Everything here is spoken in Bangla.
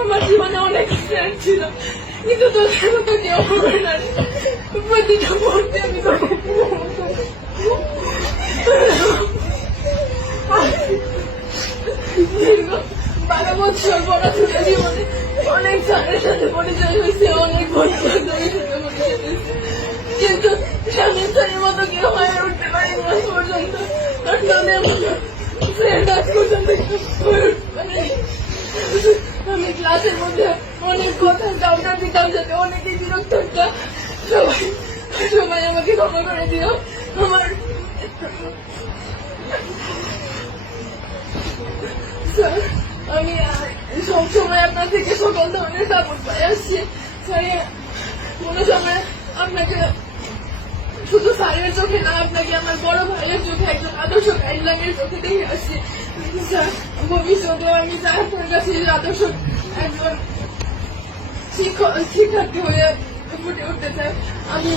আমার জীবনে অনেক ফ্রেন্ড ছিল, কিন্তু তোদের মতো কেউ হবে না। প্রতিটা মুহূর্তে আমি তোকে 12 বছর পড়াশোনা জীবনে অনেক স্যারের সাথে পরিচয় হয়েছে, অনেক বন্ধু বান্ধবের সাথে পরিচয় হয়েছে, কিন্তু স্বামী স্যারের মতো কেউ হয়ে উঠতে পারিনি আজ পর্যন্ত। আর তোদের মতো ফ্রেন্ড আজ পর্যন্ত হয়ে উঠতে পারেনি। আমি ক্লাসের মধ্যে অনেক কথা দাউটা দিতাম, যাতে অনেকেই বিরক্ত হতো। সবাই আমাকে ক্ষমা করে দিও। আমার স্যার, আমি সবসময় আপনার থেকে সকল ধরনের সাপোর্ট পাই আসছি। কোনো সময় আপনাকে শুধু স্যারের চোখে না, আপনাকে আমার বড় ভাইয়ের চোখে, একজন আদর্শ গাইডলাইনের চোখে দেখে আসছি। স্যার, ভবিষ্যতে আমি চাই আপনার কাছে আদর্শ একজন শিক্ষার্থী হয়ে ফুটে উঠতে চাই। আমি